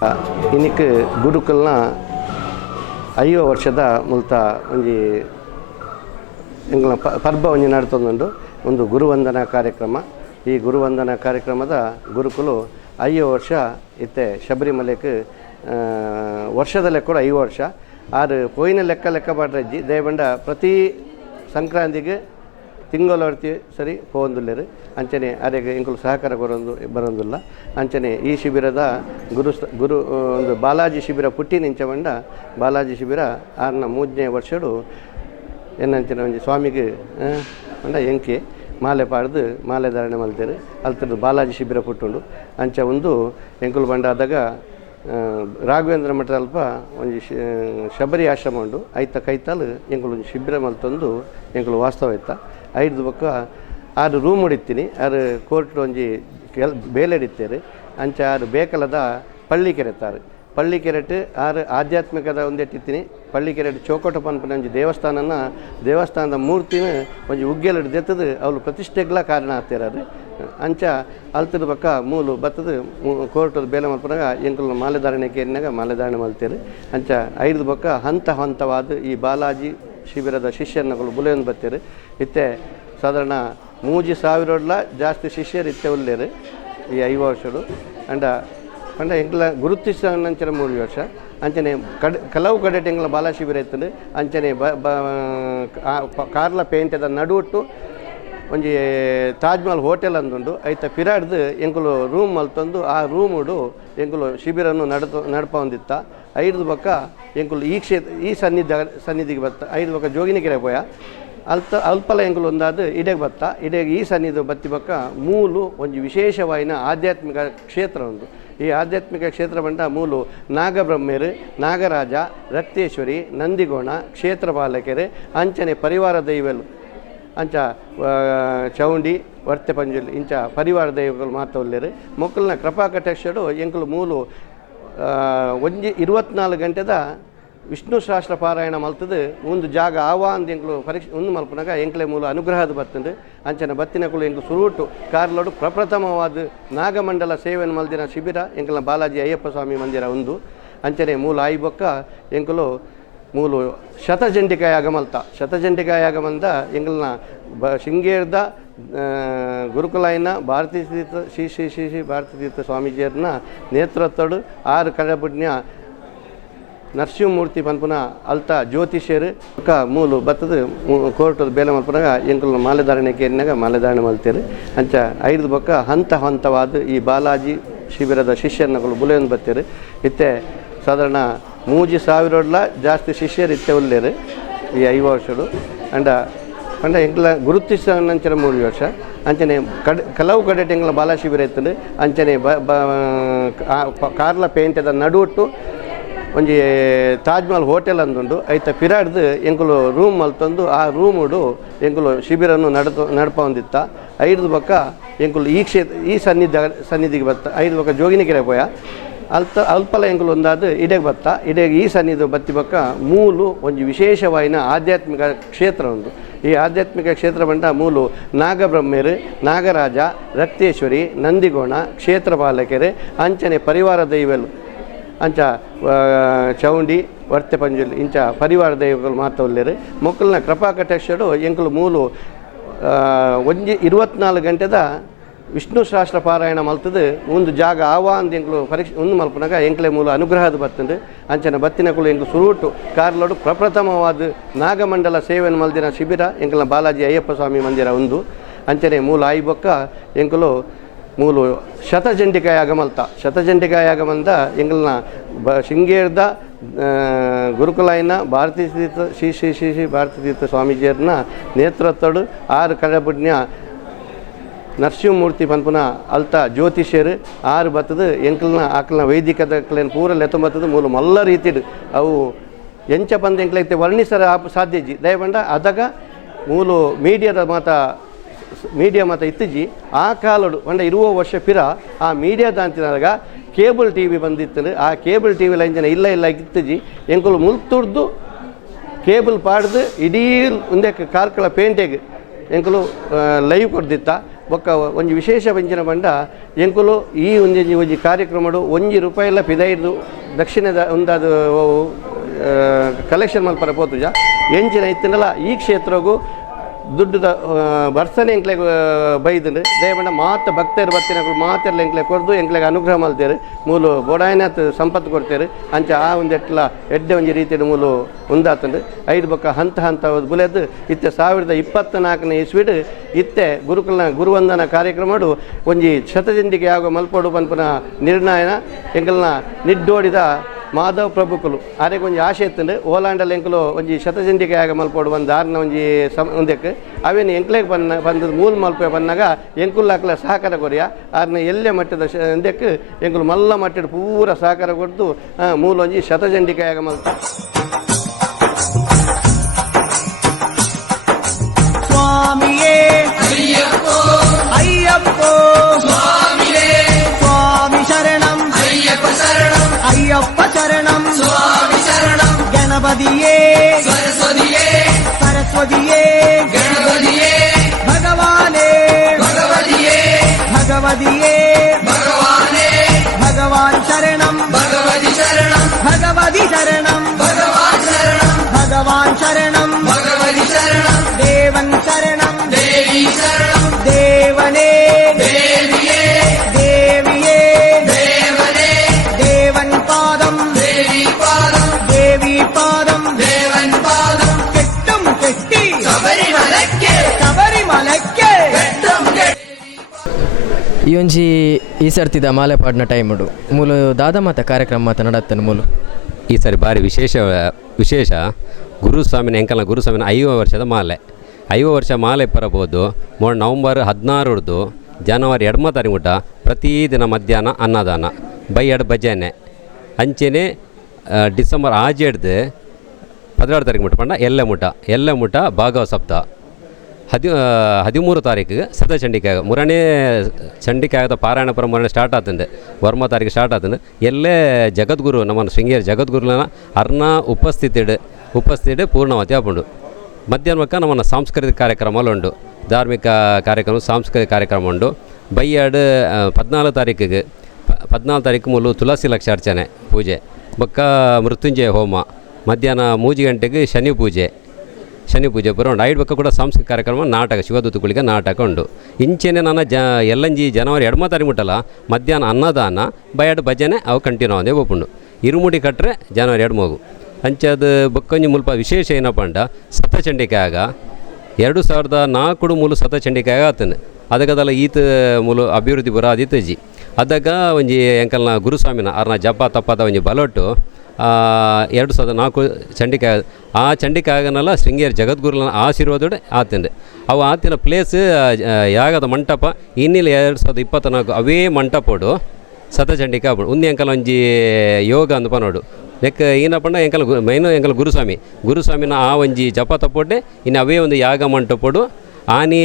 ಮಲೆಕ್ ಗುರುಕುಲ್ನ ಐವ ವರ್ಷದ ಮುಲ್ತ ಒಂಜಿ ಇಂಗ್ಲ ಪರ್ಬ ಒಂಜಿ ನಡ್ತೊಂದುಂಡು ಒಂದು ಗುರುವಂದನಾ ಕಾರ್ಯಕ್ರಮ. ಈ ಗುರುವಂದನಾ ಕಾರ್ಯಕ್ರಮದ ಗುರುಕುಲು ಐವ ವರ್ಷ ಇತ್ತೆ ಶಬರಿಮಲೆಗ್ ಆ, ವರ್ಷದ ಲೆಕ್ಕ ಐದು ವರ್ಷ. ಆರು ಪೋಯಿನ ಲೆಕ್ಕ ಲೆಕ್ಕ ಪಾಡ್ರಜ್ಜಿ ದಯಬಂಡ ಪ್ರತಿ ಸಂಕ್ರಾಂತಿಗೆ ತಿಂಗಳೊರ್ತಿ ಸರಿ ಪೋವೊಂದುಲ್ಲೆರ್ ಅಂಚನೆ ಅರೆಗ್ ಎಂಕುಲು ಸಹಕಾರ ಬರೋದು, ಬರೋದಿಲ್ಲ. ಅಂಚನೆ ಈ ಶಿಬಿರದ ಗುರು ಗುರು ಒಂದು ಬಾಲಾಜಿ ಶಿಬಿರ ಪುಟ್ಟಿ ನಿಂಚವಂಡ ಬಾಲಾಜಿ ಶಿಬಿರ ಆರ್ನ ಮೂರನೇ ವರ್ಷಡು ಏನಂಚಿನ ಒಂಜಿ ಸ್ವಾಮಿಗೆ ಅಂಡ ಎಂಕೆ ಮಾಲೆ ಪಾಡ್ದು ಮಾಲೆ ಧಾರಣೆ ಮಲ್ತೇರು ಅಲ್ತದ್ದು ಬಾಲಾಜಿ ಶಿಬಿರ ಪುಟ್ಟುಂಡು. ಅಂಚ ಒಂದು ಎಂಕುಲು ಬಂಡ ಆದಾಗ ರಾಘವೇಂದ್ರ ಮಠ ಅಲ್ಪ ಒಂದು ಶಬರಿ ಆಶ್ರಮ ಉಂಡು. ಐತ ಕೈತಾಲು ಎಂಕುಲು ಶಿಬಿರ ಮಲ್ತೊಂದು ಎಂಕುಲು ವಾಸ್ತವ ಇತ್ತ. ಐದು ಬೊಕ್ಕ. ಆರು ರೂಮ್ ಹೊಡಿತೀನಿ. ಆರು ಕೋರ್ಟ್ ಒಂಜಿ ಕೆಲ್ ಬೇಲೆಡಿತ್ತೇರು ಅಂಚ ಆರು ಬೇಕಲದ ಪಳ್ಳಿ ಕೆರೆತಾರೆ ಪಳ್ಳಿ ಕೆರೆಟ್ ಆರು ಆಧ್ಯಾತ್ಮಿಕದ ಒಂದೆಟ್ಟಿತ್ತೀನಿ ಪಳ್ಳಿ ಕೆರೆಟ್ ಚೋಕೋಟ ಒಂಜಿ ದೇವಸ್ಥಾನನ, ದೇವಸ್ಥಾನದ ಮೂರ್ತಿನ ಒಂಜಿ ಉಗ್ಗೆಲಡ್ ದೆತ್ತದು ಅವ್ಲು ಪ್ರತಿಷ್ಠೆಗ್ಲ ಕಾರಣ ಆಗ್ತಿರಾರು ಅಂಚ ಅಲ್ತದ ಪಕ್ಕ ಮೂಲು ಬತ್ತದ ಕೋರ್ಟದ ಬೇಲೆ ಮಲ್ಪನಾಗ ಎಂಕಲ್ನ ಮಾಲೆಧಾರಣೆ ಕೇರಿನಾಗ ಮಾಲೆಧಾರಣೆ ಮಲ್ತೇರು. ಅಂಚ ಐದು ಪಕ್ಕ ಹಂತ ಹಂತವಾದ ಈ ಬಾಲಾಜಿ ಶಿಬಿರದ ಶಿಷ್ಯನಗಳು ಬುಲೆಯನ್ನು ಬತ್ತೇರು. ಇತ್ತೆ. ಸಾಧಾರಣ ಮೂಜಿ ಸಾವಿರಡ್ಲ ಜಾಸ್ತಿ ಶಿಷ್ಯರು ಇತ್ತೆ ಉಲ್ಲೇರು ಈ ಐದು ವರ್ಷಡು. ಅಂಡ ಪಂಡ ಎಂಕ್ಲ ಗುರುತಿಸಿದಂಚನ ಮೂರು ವರ್ಷ. ಅಂಚನೆ ಕಡ್, ಕೆಲವು ಕಡೆ ಎಂಗ್ಲ ಬಾಲ ಶಿಬಿರ ಇತ್ತಂಡು. ಅಂಚನೆ ಬ ಕಾರ್ಲ ಪೇಂಟದ ನಡುವಟ್ಟು ಒಂಜಿ ತಾಜ್ ಮಹಲ್ ಹೋಟೆಲ್ ಅಂದುಂಡು. ಐತ ಪಿರಾಡ್ದು ಎಂಕುಲು ರೂಮ್ ಮಲ್ತೊಂದು ಆ ರೂಮುಡು ಎಂಕುಲು ಶಿಬಿರನ್ನು ನಡತ ನಡಪ ಹೊಂದಿತ್ತ ಐದು ಬೊಕ್ಕ ಎಂಕುಲು ಈ ಕ್ಷೇತ್ರ ಈ ಸನ್ನಿಧಿ, ಸನ್ನಿಧಿಗೆ ಬತ್ತ. ಐದು ಬೊಕ್ಕ ಜೋಗಿನಿಗೆರೆ ಪೋಯ. ಅಲ್ಪ ಅಲ್ಪಲ ಎಂಕುಲು ಒಂದಾದ ಇಡೆಗೆ ಬತ್ತ ಇಡೆಗೆ ಈ ಸನ್ನಿಧಿ ಬತ್ತಿ ಬಕ್ಕ ಮೂಲು ಒಂದು ವಿಶೇಷವಾಯಿನ ಆಧ್ಯಾತ್ಮಿಕ ಕ್ಷೇತ್ರ ಒಂದು ಈ ಆಧ್ಯಾತ್ಮಿಕ ಕ್ಷೇತ್ರ ಬಂಡ ಮೂಲು ನಾಗಬ್ರಹ್ಮೇರು, ನಾಗರಾಜ, ರಕ್ತೇಶ್ವರಿ, ನಂದಿಗೋಣ ಕ್ಷೇತ್ರ ಬಾಲಕೆರೆ ಅಂಚನೆ ಪರಿವಾರ ದೈವಲು, ಅಂಚ ಚೌಂಡಿ, ವರ್ತೆ ಪಂಜುಲಿ, ಇಂಚ ಪರಿವಾರ ದೈವಗಳು ಮಾತವಲ್ಲೇರು ಮೊಕ್ಕಲ್ನ ಕೃಪಾ ಕಟಾಕ್ಷಡು ಎಂಕಲು ಮೂಲು ಒಂಜಿ ಇರುವತ್ನಾಲ್ಕು ಗಂಟೆದ ವಿಷ್ಣು ಸಹಸ್ರ ಪಾರಾಯಣ ಮಲ್ತದು ಒಂದು ಜಾಗ ಆವಾ ಅಂದ್ ಎಂಕ್ಲು ಪರೀಕ್ಷೆ, ಒಂದು ಮಲ್ಪನಾಗ ಎಂಕ್ಲೆ ಮೂಲ ಅನುಗ್ರಹದ ಬರ್ತದೆ. ಅಂಚನ ಬತ್ತಿನಕುಲು ಎಂಕ್ಲು ಸುರುಟು, ಕಾರ್ಲೋಡು ಪ್ರಪ್ರಥಮವಾದ ನಾಗಮಂಡಲ ಸೇವೆನ ಮಲ್ದಿನ ಶಿಬಿರ ಎಂಕಲ್ನ ಬಾಲಾಜಿ ಅಯ್ಯಪ್ಪ ಸ್ವಾಮಿ ಮಂದಿರ ಒಂದು. ಅಂಚನೆ ಮೂಲ ಆಯ್ಬೊಕ್ಕ ಬೊಕ್ಕ ಎಂಕುಲು ಮೂಲು ಶತಜಂಟಿಕಾಯ ಆಗಮಲ್ತ ಶತಜಂಟಿಕಾಯ ಆಗಮಂದ ಎಂಕಲ್ನ ಬ ಶೃಂಗೇರ್ದ ಗುರುಕುಲಾಯಿನ ಭಾರತೀ ತೀರ್ಥ ಶ್ರೀ ಶ್ರೀ ಶ್ರೀ ಶ್ರೀ ಭಾರತೀ ತೀರ್ಥ ಸ್ವಾಮೀಜಿಯರ್ನ ನೇತೃತ್ವಡು ಆರು ಕಡಬುಡ್ನ್ಯ ನರಸಿಂಹಮೂರ್ತಿ ಪನ್ಪುನ ಅಲ್ತ ಜ್ಯೋತಿಷ್ಯರು ಮೂಲು ಬತ್ತದ ಕೋರ್ಟ್ ಬೇಲೆ ಮಲ್ಪನಾಗ ಎಂಕಲ್ನ ಮಾಲೆ ಧಾರಣೆ ಕೇರಿನಾಗ ಮಾಲೆ ಧಾರಣೆ ಮಲ್ತೇರು. ಅಂಚ ಐದು ಬೊಕ್ಕ ಹಂತ ಹಂತವಾದ ಈ ಬಾಲಾಜಿ ಶಿಬಿರದ ಶಿಷ್ಯನಗಳು ಬುಲೆಯನ್ನು ಬತ್ತೇರು. ಇತ್ತೆ ಸಾಧಾರಣ ಮೂಜಿ ಸಾವಿರಡ್ಲ ಜಾಸ್ತಿ ಶಿಷ್ಯರು ಇತ್ತೆ ಉಲ್ಲೇರಿ ಈ ಐದು ವರ್ಷಗಳು ಅಂಡ ಅಂಡ ಎಂಕ್ಲ ಗುರುತಿಸಿದಂಚನ ಮೂರು ವರ್ಷ. ಅಂಚನೆ ಕಡ್, ಕೆಲವು ಕಡೆ ಎಂಗ್ಲ ಬಾಲ ಶಿಬಿರ ಇತ್ತಂಡು. ಅಂಚನೆ ಬ ಕಾರ್ಲ ಪೇಂಟದ ನಡುವಟ್ಟು ಒಂಜಿ ತಾಜ್ ಮಹಲ್ ಹೋಟೆಲ್ ಅಂದುಂಡು. ಐತ ಪಿರಾಡ್ದು ಎಂಕುಲು ರೂಮ್ ಮಲ್ತೊಂದು ಆ ರೂಮುಡು ಎಂಕುಲು ಶಿಬಿರನ್ನು ನಡಪ ಹೊಂದಿತ್ತ ಐದು ಬೊಕ್ಕ ಎಂಕುಲು ಈ ಕ್ಷೇತ್ರ ಈ ಸನ್ನಿಧ ಸನ್ನಿಧಿಗೆ ಬತ್ತ. ಐದು ಬೊಕ್ಕ ಜೋಗಿನಿಕೆರೆ ಪೋಯ. ಅಲ್ಪ ಅಲ್ಪಲ ಎಂಕುಲು ಒಂದಾದ ಇಡೆಗೆ ಬತ್ತ. ಇಡೆಗೆ ಈ ಸನ್ನಿಧಿ ಬತ್ತಿ ಬಕ್ಕ ಮೂಲು ಒಂಜಿ ವಿಶೇಷವಾಯಿನ ಆಧ್ಯಾತ್ಮಿಕ ಕ್ಷೇತ್ರ ಒಂದು ಈ ಆಧ್ಯಾತ್ಮಿಕ ಕ್ಷೇತ್ರ ಬಂಡ ಮೂಲು ನಾಗಬ್ರಹ್ಮೇರು, ನಾಗರಾಜ, ರಕ್ತೇಶ್ವರಿ, ನಂದಿಗೋಣ, ಕ್ಷೇತ್ರ ಬಾಲಕೆರೆ ಅಂಚನೆ ಪರಿವಾರ ದೈವಲು ಅಂಚ ಚೌಂಡಿ, ವರ್ತೆ ಪಂಜುಲಿ, ಇಂಚ ಪರಿವಾರ ದೈವಗಳು ಮಾತ್ರ ಉಲ್ಲೇರು ಮೊಕ್ಕಲ್ನ ಕೃಪಾ ಕಟಾಕ್ಷಡು ಎಂಕುಲು ಮೂಲು ಒಂಜಿ ಇರುವತ್ನಾಲ್ಕು ಗಂಟೆದ ವಿಷ್ಣು ಸಹಸ್ರ ಪಾರಾಯಣ ಮಲ್ತದು. ಒಂದು ಜಾಗ ಆವಾ ಅಂದ್ ಎಂಕ್ಲು ಪರೀಕ್ಷೆ ಒಂದು ಮಲ್ಪನಾಗ ಎಂಕ್ಲೆ ಮೂಲ ಅನುಗ್ರಹದ ಬರ್ತದೆ. ಅಂಚನ ಬತ್ತಿನಕುಲು ಎಂಕ್ಲು ಸುರುಟು, ಕಾರ್ಲೋಡು ಪ್ರಪ್ರಥಮವಾದ ನಾಗಮಂಡಲ ಸೇವೆಯನ್ನು ಮಲ್ದಿನ ಶಿಬಿರ, ಎಂಕಲ್ನ ಬಾಲಾಜಿ ಅಯ್ಯಪ್ಪ ಸ್ವಾಮಿ ಮಂದಿರ ಒಂದು. ಅಂಚನೆ ಮೂಲ ಆಯ್ಬೊಕ್ಕ ಎಂಕುಲು ಮೂಲು ಶತಜಂಟಿಕಾಯ ಆಗಮಂದ ಎಂಗಲ್ನ ಬ ಶೃಂಗೇರ್ದ ಗುರುಕುಲಾಯಿನ ಭಾರತೀ ತೀರ್ಥ ಶ್ರೀ ಶ್ರೀ ಶ್ರೀ ಶ್ರೀ ಭಾರತೀ ತೀರ್ಥ ಸ್ವಾಮೀಜಿಯರ್ನ ನೇತೃತ್ವಡು ಆರು ಕಡಪುಣ್ಯ ನರಸಿಂಹಮೂರ್ತಿ ಪನ್ಪುನ ಅಲ್ತ ಜ್ಯೋತಿಷ್ಯರು ಆರು ಬತ್ತದ ಎಂಕಲ್ನ ಆಕಲ್ನ ವೈದಿಕದ ಕ್ಲೇನ್ ಪೂರ ಲೆತ್ತ ಬತ್ತದ ಮೂಲ ಮಲ್ಲ ರೀತಿಡು. ಅವು ಎಂಚ ಬಂದ ಎಂಕ್ಲೈತೆ ವರ್ಣಿಸರ ಸಾಧ್ಯಜಿ. ದಯಬಂಡ ಅದಾಗ ಮೂಲು ಮೀಡಿಯಾದ ಮಾತ ಮೀಡಿಯಾ ಮಾತ ಇತ್ತಿಜಿ ಆ ಕಾಲಡು ಪಂಡ ಇರುವ ವರ್ಷ ಪಿರ, ಆ ಮೀಡಿಯಾ ದಾಂತಿನಾಗ ಕೇಬಲ್ ಟಿ ವಿ ಬಂದಿತ್ತು ಆ ಕೇಬಲ್ ಟಿ ವಿ ಲೈನ್ ಇಲ್ಲ ಇಲ್ಲ ಇತ್ತಿಜಿ ಎಂಕುಲು ಮುಲ್ತುರ್ದು ಕೇಬಲ್ ಪಾಡ್ದು ಇಡೀ ಮುಂದೆ ಕಾರ್ಕಳ ಪೇಂಟೆಗ್ ಎಂಕುಲು ಲೈವ್ ಕೊಡ್ದಿತ್ತ. ಬೊಕ್ಕ ಒಂಜಿ ವಿಶೇಷ ವಂಚನೆ ಬಂಡ ಎಂಕುಲು ಈ ಒಂಜಿ ಒಂಜಿ ಕಾರ್ಯಕ್ರಮಡು ಒಂಜಿ ರೂಪಾಯಿಲ ಪಿದೈದು ದಕ್ಷಿಣದ ಒಂದಾದು ಕಲೆಕ್ಷನ್ ಮಲ್ಪರ ಪೋತುಜ. ಎಂಚಿನ ಇತ್ತಿನಲ್ಲ, ಈ ಕ್ಷೇತ್ರಗೂ ದುಡ್ಡುದ ಬರ್ಸನೆ ಎಂಕ್ಲೆಗ್ ಬೈದ್ರೆ ದೇವಣ್ಣ ಮಾತ ಭಕ್ತರು ಬರ್ತಿನ ಮಾತೆಲ್ಲ ಎಂಕ್ಲೆ ಕೊರ್ದು ಎಂಕ್ಲೆಗೆ ಅನುಗ್ರಹ ಮಾಡ್ತೇವೆ ಮೂಲು ಬೋಡಾಯನತ್ ಸಂಪತ್ತು ಕೊಡ್ತೇವೆ ಅಂಚ ಆ ಒಂದೆಟ್ಲ ಎಡ್ಡೆ ಒಂಜಿ ರೀತಿಯ ಮೂಲು ಉಂದಾತಂದು ಐದು ಬೊಕ್ಕ ಹಂತ ಹಂತ ಬುಲೆದು ಇತ್ತೆ ಸಾವಿರದ ಇಪ್ಪತ್ತ ನಾಲ್ಕನೇ ಇಸ್ವಿಡ್ ಇತ್ತೆ ಗುರುಕುಲ, ಗುರುವಂದನ ಕಾರ್ಯಕ್ರಮಡು ಒಂಜಿ ಶತಜಂಡಿಗೆ ಆಗುವ ಮಲ್ಪಡು ಪನ್ಪನ ನಿರ್ಣಯನ, ಎಂಕಲ್ನ ನಿಡ್ಡೋಡಿದ ಮಾಧವ್ ಪ್ರಭುಕುಲು ಅದಕ್ಕೆ ಒಂಜಿ ಆಶೆ ಇತ್ತು ಓಲಾಂಡ ಎಂಕುಲು ಒಂಜಿ ಶತಚಂಡಿಕೆ ಆಗ ಮಲ್ಪೋಡು ಒಂದು ಆರ್ನ ಒಂಜಿ ಸಮ ಒಂದಕ್ಕೆ. ಅವೇನು ಎಂಕ್ಲೆಗೆ ಬಂದ ಬಂದದ ಮೂಲ ಮಲ್ಪೆ ಬಂದಾಗ ಎಂಕುಲ್ಲಾಕ್ಲ ಸಹಕಾರ ಕೊರಿಯ ಅದನ್ನ ಎಲ್ಲೆ ಮಟ್ಟದ ಶ ಒಂದಕ್ಕೆ ಎಂಕುಲು ಮಲ್ಲ ಮಟ್ಟದ ಪೂರ ಸಹಕಾರ ಕೊಡ್ದು ಮೂಲ ಒಂಜಿ ಶತಚಂಡಿಕೆ ಆಗ ಮಲ್ಪ ಸ್ವಾಮಿಯೇ, ಅಯ್ಯಪ್ಪೋ ഗണപതിയേ സരസ്വതിയേ സരസ്വതിയേ ഗണപതിയേ ഭഗവാനേ ഭഗവതിയേ ഭഗവതിയേ ഭഗവാനേ ഭഗവാൻ ശരണം ഭഗവതി ശരണം ഭഗവതി ശരണം ಈ ಒಂಜಿ ಈ ಸರ್ತಿದ ಮಾಲೆಪಾಡ್ನ ಟೈಮುಡು ಮೂಲು ದಾದಮಾತ ಕಾರ್ಯಕ್ರಮ ಮಾತ ನಡತ್ತನು ಮೂಲು. ಈ ಸಾರಿ ಭಾರಿ ವಿಶೇಷ ವಿಶೇಷ ಗುರುಸ್ವಾಮಿನ ಎಂಕಲ್ನ ಗುರುಸ್ವಾಮಿನ ಐವ ವರ್ಷದ ಮಾಲೆ. ಐವ ವರ್ಷ ಮಾಲೆ ಬರಬಹುದು. ಮೋ ನವಂಬರ್ ಹದಿನಾರರದು ಜನವರಿ ಎಡ್ಮ ತಾರೀಕು ಪ್ರತಿದಿನ ಮಧ್ಯಾಹ್ನ ಅನ್ನದಾನ. ಬೈ ಎಡ್ ಭಜನೆ ಅಂಚೆನೆ ಡಿಸೆಂಬರ್ ಆಜೆಡ್ದು ಪದಿನಾರು ತಾರೀಕು ಮುಟ್ಟ ಪಂಡ ಎಲ್ಲೆ ಮುಟ ಎಲ್ಲೆ ಮುಟ ಭಾಗವ ಸಪ್ತ. ಹದಿ ಹದಿಮೂರು ತಾರೀಕಿಗೆ ಸತ ಚಂಡಿಕಾಯ, ಮೂರನೇ ಚಂಡಿಕಾಯದ ಪಾರಾಯಣ ಪರಮರಣೆ ಸ್ಟಾರ್ಟ್ ಆತಂದೆ ವರ್ಮ ತಾರೀಕು ಸ್ಟಾರ್ಟ್ ಆತಂದೆ ಎಲ್ಲೇ ಜಗದ್ಗುರು ನಮ್ಮ ಶೃಂಗೇರಿ ಜಗದ್ಗುರುನ ಅರ್ನ ಉಪಸ್ಥಿತಿಡ್ ಉಪಸ್ಥಿತಿ ಪೂರ್ಣವತಿ ಆಪುಂಡು ಮಧ್ಯಾಹ್ನ ಬಕ್ಕ ನಮ್ಮ ಸಾಂಸ್ಕೃತಿಕ ಕಾರ್ಯಕ್ರಮಲ್ಲಿ ಉಂಟು ಧಾರ್ಮಿಕ ಕಾರ್ಯಕ್ರಮ, ಸಾಂಸ್ಕೃತಿಕ ಕಾರ್ಯಕ್ರಮ ಉಂಟು ಬೈಯಾಡು ಪದ್ನಾಲ್ಕು ತಾರೀಕಿಗೆ ಪದ್ನಾಲ್ಕು ತಾರೀಕು ಮೂಲು ತುಳಸಿ ಲಕ್ಷಾರ್ಚನೆ ಪೂಜೆ. ಬಕ್ಕ ಮೃತ್ಯುಂಜಯ ಹೋಮ. ಮಧ್ಯಾಹ್ನ ಮೂಜಿ ಗಂಟೆಗೆ ಶನಿ ಪೂಜೆ. ಶನಿ ಪೂಜೆ ಪೂರ ಉಂಡು ಐಡ್ ಬಕ್ಕ ಕೂಡ ಸಾಂಸ್ಕೃತಿಕ ಕಾರ್ಯಕ್ರಮ, ನಾಟಕ ಶಿವದೂತುಗಳಿಗೆ ನಾಟಕ ಉಂಟು. ಇಂಚೆನೆ ನನ್ನ ಜ, ಎಲ್ಲಂಜಿ ಜನವರಿ ಎಡಮ ತಾರೀಕು ಮುಟ್ಟಲ್ಲ, ಮಧ್ಯಾಹ್ನ ಅನ್ನದಾನ, ಬಯಡ್ ಭಜನೆ, ಅವು ಕಂಟಿನ್ಯೂ ಅಂದೇ ಒಪ್ಪುಂಡು. ಇರುಮುಡಿ ಕಟ್ಟರೆ ಜನವರಿ ಎರಡು ಮಗು ಅಂಚದು ಬೊಕ್ಕೊಂಜಿ ಮುಲ್ಪ ವಿಶೇಷ ಏನಪ್ಪ ಅಂಡ ಸತಚಂಡಿಕಾಗ ಎರಡು ಸಾವಿರದ ನಾಲ್ಕು ಮೂಲು ಸತಚಂಡಿಕಾಗ ಆತನು ಅದಕ್ಕದಲ್ಲ ಈತ ಮೂಲು ಅಭಿವೃದ್ಧಿ ಬರೋ ಆದಿತ್ತಜಿ ಅದಕ್ಕ ಒಂಜಿ ಎಂಕಲ್ನ ಗುರುಸ್ವಾಮಿನ ಅರ್ನ ಜಪ ತಪ್ಪದ ಒಂಜಿ ಬಲೊಟ್ಟು ಎರಡು ಸಾವಿರದ ನಾಲ್ಕು ಚಂಡಿಕಾಯ, ಆ ಚಂಡಿಕಾಯಗನೆಲ್ಲ ಶೃಂಗೇರಿ ಜಗದ್ಗುರುನ ಆಶೀರ್ವಾದೋಡೆ ಆತಂದೆ. ಅವು ಆತಿನ ಪ್ಲೇಸ್ ಯಾಗದ ಮಂಟಪ, ಇನ್ನಿಲ್ಲ ಎರಡು ಸಾವಿರದ ಇಪ್ಪತ್ತ ನಾಲ್ಕು ಅವೇ ಮಂಟಪಡು ಸತಚಂಡಿಕ ಆಪುಂಡು ಉಂದಿ ಎಂಕಲ್ ಒಂಜಿ ಯೋಗ ಅಂದ್ ಪನೋಡು ನೆಕ್ ಏನಪ್ಪಂಡ ಎಂಕಲ್ ಗು, ಮೈನು ಎಂಕಲ್ ಗುರುಸ್ವಾಮಿ. ಗುರುಸ್ವಾಮಿನ ಆ ಒಂಜಿ ಜಪ ತಪ್ಪೊಡ್ಡೆ ಇನ್ನು ಅವೇ ಒಂದು ಯಾಗ ಮಂಟಪಡು ಆನಿ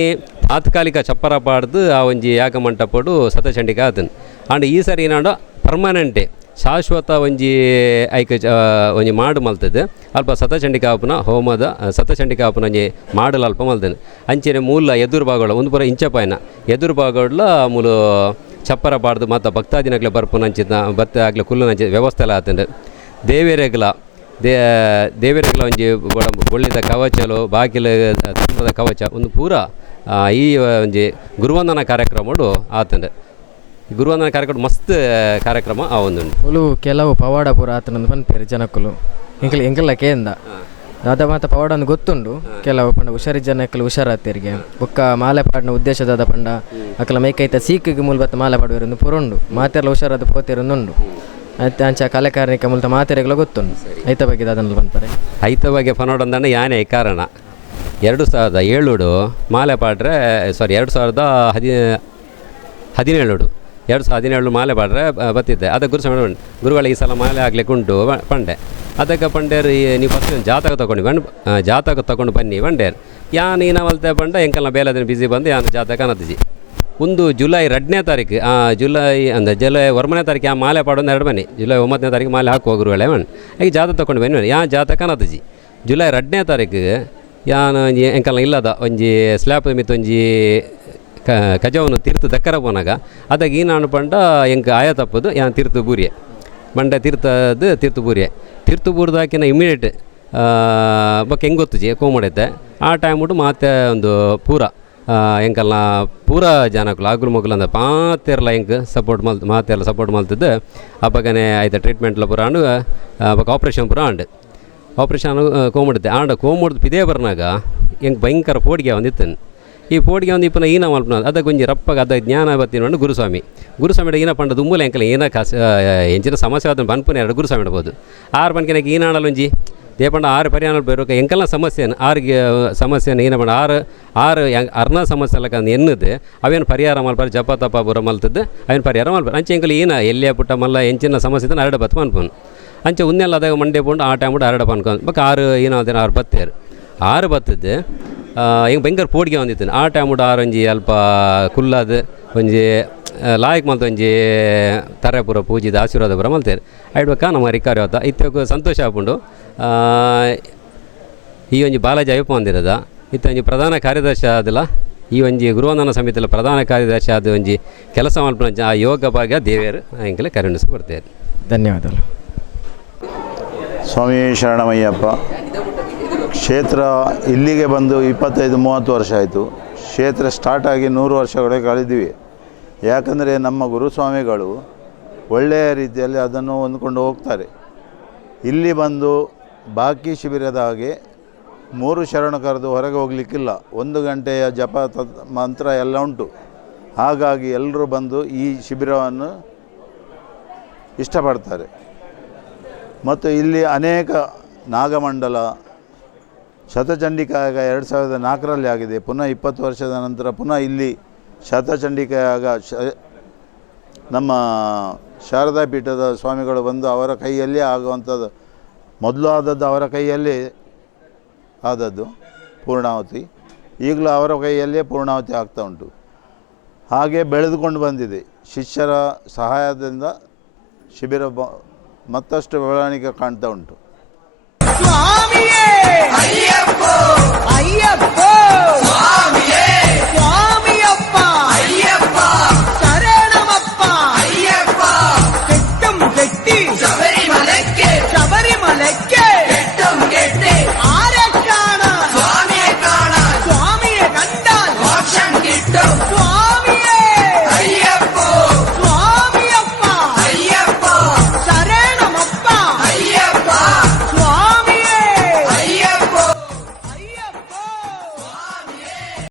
ತಾತ್ಕಾಲಿಕ ಚಪ್ಪರ ಪಾಡ್ದು ಆ ಒಂಜಿ ಯಾಗ ಮಂಟಪಡು ಸತಚಂಡಿಕ ಆತನ್ ಆಂಡ್ ಈ ಸರಿ ಪರ್ಮನೆಂಟ್ ಪರ್ಮನೆಂಟೆ ಶಾಶ್ವತ ಒಂಜಿ ಐಕ ಒಂಜಿ ಮಾಡು ಮಲ್ತದೆ. ಅಲ್ಪ ಸತಚಂಡಿಕ ಹೋಮದ ಸತಚಂಡಿಕ ಆಪುನ ಒಂಜಿ ಮಾಡಲು ಅಲ್ಪ ಮಲ್ತದೆ. ಅಂಚೆನೆ ಮೂಲ ಎದುರು ಭಾಗಗಳು ಒಂದು ಪೂರ ಇಂಚಪಾಯನ ಎದುರು ಭಾಗಗಳ ಮೂಲು ಚಪ್ಪರ ಪಾಡ್ದು ಮತ್ತು ಭಕ್ತಾದಿನಗ್ಲೆ ಬರ್ಪುನ ಅಂಚಿನ ಬತ್ತ ಆಗಲೇ ಕುಲ್ಲು ಅಂಚಿ ವ್ಯವಸ್ಥೆ ಎಲ್ಲ ಆತಂಡೆ ದೇವೇರೆಗ್ಲ, ದೇ ದೇವೇರೆಗ್ಲ ಒಂಜಿ ಒಳ್ಳೆದ ಕವಚಲು ಧರ್ಮದ ಕವಚ, ಒಂದು ಪೂರ ಈ ಒಂಜಿ ಗುರುವಂದನ ಕಾರ್ಯಕ್ರಮಡು ಆತಂಡೆ ಗುರುವಂದನ ಕಾರ್ಯಕ್ರಮ ಮಸ್ತ್ ಕಾರ್ಯಕ್ರಮ. ಆ ಒಂದುಂಡು ಮೂಲು ಕೆಲವು ಪವಾಡ ಪೂರ ಆತನಂದು ಪನ್ಪೇರು ಜನಕ್ಕಲು ಎಂಕಲ್ ಕೇಂದ ದಾದಮಾತ ಪವಾಡನ್ನು ಗೊತ್ತುಂಡು. ಕೆಲವು ಪಂಡ ಹುಷಾರಿ ಜನಕ್ಕಲು ಹುಷಾರಾತಿರಿಗೆ. ಬೊಕ್ಕ ಮಾಲೆ ಪಾಡ್ನ ಉದ್ದೇಶದಾದ ಪಂಡ ಅಕಲ ಮೈಕೈತ ಸೀಕಿಗೆ ಮೂಲ ಬತ್ತ ಮಾಲೆ ಪಾಡುವರೊಂದು ಪುರುಂಡು. ಮಾತೆರ್ಲ ಹುಷಾರಾದ ಪೋತಿರೊಂದುಂಡು. ಆಯ್ತು ಅಂಚ ಕಲೆ ಕಾರ್ಣಿಕ ಮೂಲತ ಮಾತೆರೆಗಳ ಗೊತ್ತುಂಡು. ಐತ ಬಗ್ಗೆ ದಾದನಲ್ಲಿ ಬಂತಾರೆ ಐತ ಬಗ್ಗೆ ಪನೋಡಂದಣ್ಣ ಯಾನೇ ಕಾರಣ. ಎರಡು ಸಾವಿರದ ಏಳುಡು ಮಾಲೆ ಪಾಡ್ರೆ ಸಾರಿ ಎರಡು ಸಾವಿರದ ಹದಿ ಹದಿನೇಳುಡು. ಎರಡು ಸಾವಿರದ ಹದಿನೇಳು ಮಾಲೆ ಪಾಡ್ರೆ, ಬ- ಬತ್ತಿದ್ದೆ. ಅದಕ್ಕೆ ಗುರು ಸ್ವಾಮಿ ಗುರುಗಳಿಗೆ ಈ ಸಲ ಮಾಲೆ ಆಗ್ಲಿಕ್ಕೆ ಉಂಟು ಪಂಡೆ. ಅದಕ್ಕೆ ಪಂಡೇರು ನೀವು ಫಸ್ಟ್ ಜಾತಕ ತೊಗೊಂಡು ಬಂಡ್ ಜಾತಕ ತೊಗೊಂಡು ಬನ್ನಿ ಬಂಡೇರು ಯಾನ್ ಈನ ಮಲ್ತೆ ಪಂಡ, ಎಂಕಲ್ನ ಬೇಲದಿನ ಬಿಸಿ ಬಂದು ಯಾನ್ ಜಾತಕ ನತ್ತಿಜಿ ಒಂದು ಜುಲೈ ಎರಡನೇ ತಾರೀಕು, ಆ, ಜುಲೈ, ಅಂದರೆ ಜುಲೈ ಒಂಬನೇ ತಾರೀಕು ಆ ಮಾಲೆ ಪಾಡೋದು ಎರಡು ಬನ್ನಿ. ಜುಲೈ ಒಂಬತ್ತನೇ ತಾರೀಕು ಮಾಲೆ ಹಾಕುವ ಗುರುಗಳೇ ಮಣ್ಣು ಈಗ ಜಾತಕ ತೊಗೊಂಡು ಬನ್ನಿ ಯಾ ಜಾತಕ ನತ್ತಜಿ ಜುಲೈ ಎರಡನೇ ತಾರೀಕು, ಯಾನ್, ಎಂಕಲ್ನ ಇಲ್ಲದ ಒಂಜಿ ಸ್ಲ್ಯಾಪ್ ಮಿತ್ ಒಂಜಿ ಕ ತೀರ್ಥ ದಕ್ಕರ ಪೋನಾಗ ಅದಾಗ ಈ ನಾನು ಪಂಡ ಹೆಂಗೆ ಆಯ ತಪ್ಪದು ಯಾನ್ ತೀರ್ಥ ಬೂರಿಯೆ. ಮಂಡ್ಯ ತೀರ್ಥದ ತೀರ್ಥಪೂರಿಯೇ ತೀರ್ಥಪೂರದಾಕಿನ ಇಮಿಡಿಯೇಟ್ ಬಕ್ಕ ಹೆಂಗೆ ಗೊತ್ತುಜಿ ಕೋಮಡೈತೆ ಆ ಟೈಮ್ ಬಿಟ್ಟು ಮಾತೆ ಒಂದು ಪೂರ ಹೆಂಗಲ್ಲ ಪೂರ ಜನಕ್ಕಲು ಆಗ್ಲು ಮಗ್ಲು ಅಂದ ಮಾತೆರ್ಲ ಹೆಂಗೆ ಸಪೋರ್ಟ್ ಮಲ್ ಮಾತೆಲ್ಲ ಸಪೋರ್ಟ್ ಮಲ್ತಿದ್ದು ಅಪ್ಪಗನೆ ಆಯ್ತು ಟ್ರೀಟ್ಮೆಂಟ್ಲ ಪೂರ ಅಂಡು ಅಪ್ಪ ಆಪ್ರೇಷನ್ ಪೂರ ಅಂಡು ಆಪ್ರೇಷನ್ ಕೋಮಡಿದ್ದೆ ಆಂಡ ಕೋಮಡ್ದು ಪಿದೇ ಬರ್ನಾಗ ಹೆಂಗೆ ಭಯಂಕರ ಪೋಡಿಗೆ ಒಂದಿತ್ತನು ಈ ಪೋಡಿಗೆ ಒಂದು ಇಪ್ಪನ ಈನ ಮಲ್ಪನ ಅದಕ್ಕೆ ಒಂಜಿ ರಪ್ಪಗ, ಅದ ಜ್ಞಾನ ಬತ್ತಿನ ಗುರುಸ್ವಾಮಿ. ಗುರುಸ್ವಾಮಿಡ ಈನ ಪಂಡ ದುಮ್ಮಲ ಅಂಕಲ ಏನ ಕಾಸ ಎಂಚಿನ ಸಮಸ್ಯೆ ಆದ ಪನ್ಪುನ ಎರಡು ಗುರುಸ್ವಾಮಿ ಇಡ್ಬೋದು ಆರು ಪನ್ಕಿನಕ್ಕೆ ಈನಾಡಲ್ ಒಂಜಿ? ದೇಪಂಡ ಆರು ಪರಿಹಾರ ಬೇರು ಎಂಕಲ್ನ ಸಮಸ್ಯೆನ ಆರಿಗೆ ಸಮಸ್ಯೆನ ಏನ ಆರು ಆರು ಅರ್ನ ಸಮಸ್ಯೆ ಅಲ್ಲಕ ಎನ್ನದು, ಅವೇನು ಪರಿಹಾರ ಮಲ್ಪಾರ, ಜಪ, ತಪ, ಬುರ ಮಲ್ತದ್ದು, ಅವೇನು ಪರಿಹಾರ ಮಲ್ಪಾರ. ಅಂಚೆ ಎಂಕಲ್ ಏನ ಎಲ್ಲಿಯ ಪುಟ್ಟ ಮಲ್ಲ, ಎಂಚಿನ ಸಮಸ್ಯೆ ಇದ್ದಾನೆ ಅರಡ ಬತ್ತು ಅನ್ಪೋನು ಅಂಚೆ ಉನ್ನೆಲ್ಲ ಅದಾಗ ಮಂಡೆ ಪುಂಡು, ಆ ಟೈಮ್ ಬಿಟ್ಟು ಅರಡ ಪನ್ಕೊಂಡು. ಬಕ್ಕ ಆರು ಏನೋ ಅದೇನೋ ಆರು ಬತ್ತೇರು. ಆರು ಬತ್ತದ್ದು ಹಿಂಗೆ ಭಯಂಕರ ಪೋಡಿಗೆ ಒಂದಿತ್ತು ಆ ಟೈಮ್ ಬಿಟ್ಟು ಆರು ಒಂಜಿ ಅಲ್ಪ ಕುಲ್ಲಾದ್ ಒಂಜಿ ಲಾಯಕ್ ಮಲ್ತ ಒಂಜಿ ತರಪುರ ಪೂರ ಪೂಜಿದ ಆಶೀರ್ವಾದ ಪುರ ಮಲ್ತೇರು. ಐಡ್ಬೇಕ ನಮ್ಮ ರಿಕಾರಿ ಆತ ಇತ್ತಕ್ಕೆ ಸಂತೋಷ ಆಪುಂಡು ಆ, ಈ ಒಂಜಿ ಬಾಲಾಜಿ ಅಯ್ಯಪ್ಪ ಮಂದಿರದ. ಇತ್ತ ಒಂಜಿ ಪ್ರಧಾನ ಕಾರ್ಯದರ್ಶಿ ಆದಿಲ್ಲ ಈ ಒಂಜಿ ಗುರುವಂದನ ಸಮಿತಿಯಲ್ಲಿ ಪ್ರಧಾನ ಕಾರ್ಯದರ್ಶಿ ಆದ ಒಂಜಿ ಕೆಲಸ ಮಲ್ಪನ ಆ ಯೋಗ ಭಾಗ್ಯ ದೇವಿಯರು ಎಂಕಲೆ ಕರುಣಿಸಿ ಕೊಡ್ತೇವೆ ಧನ್ಯವಾದಗಳು. ಸ್ವಾಮಿ ಶರಣಮಯ್ಯಪ್ಪ. ಕ್ಷೇತ್ರ ಇಲ್ಲಿಗೆ ಬಂದು ಇಪ್ಪತ್ತೈದು, ಮೂವತ್ತು ವರ್ಷ ಆಯಿತು. ಕ್ಷೇತ್ರ ಸ್ಟಾರ್ಟ್ ಆಗಿ ನೂರು ವರ್ಷಗಳೇ ಕಳೆದಿವೆ. ಯಾಕಂದರೆ ನಮ್ಮ ಗುರುಸ್ವಾಮಿಗಳು ಒಳ್ಳೆಯ ರೀತಿಯಲ್ಲಿ ಅದನ್ನು ಹೊಂದ್ಕೊಂಡು ಹೋಗ್ತಾರೆ. ಇಲ್ಲಿ ಬಂದು ಬಾಕಿ ಶಿಬಿರದ ಹಾಗೆ ಮೂರು ಶರಣ ಕರೆದು ಹೊರಗೆ ಹೋಗಲಿಕ್ಕಿಲ್ಲ. ಒಂದು ಗಂಟೆಯ ಜಪ ಮಂತ್ರ ಎಲ್ಲ ಉಂಟು. ಹಾಗಾಗಿ ಎಲ್ಲರೂ ಬಂದು ಈ ಶಿಬಿರವನ್ನು ಇಷ್ಟಪಡ್ತಾರೆ. ಮತ್ತು ಇಲ್ಲಿ ಅನೇಕ ನಾಗಮಂಡಲ ಶತಚಂಡಿಕಾಯಾಗ ಎರಡು ಸಾವಿರದ ನಾಲ್ಕರಲ್ಲಿ ಆಗಿದೆ, ಪುನಃ ಇಪ್ಪತ್ತು ವರ್ಷದ ನಂತರ ಪುನಃ ಇಲ್ಲಿ ಶತಚಂಡಿಕಾಯಾಗ ಶ ನಮ್ಮ ಶಾರದಾ ಪೀಠದ ಸ್ವಾಮಿಗಳು ಬಂದು ಅವರ ಕೈಯಲ್ಲಿ ಆಗುವಂಥದ್ದು, ಮೊದಲು ಆದದ್ದು ಅವರ ಕೈಯಲ್ಲಿ ಆದದ್ದು ಪೂರ್ಣಾವತಿ, ಈಗಲೂ ಅವರ ಕೈಯಲ್ಲೇ ಪೂರ್ಣಾವತಿ ಆಗ್ತಾ ಉಂಟು. ಹಾಗೆ ಬೆಳೆದುಕೊಂಡು ಬಂದಿದೆ. ಶಿಷ್ಯರ ಸಹಾಯದಿಂದ ಶಿಬಿರ ಮತ್ತಷ್ಟು ಬೆಳವಣಿಗೆ ಕಾಣ್ತಾ ಉಂಟು. ಸ್ವಾಮಿಯೇ ಅಯ್ಯಪ್ಪ ಅಯ್ಯಪ್ಪ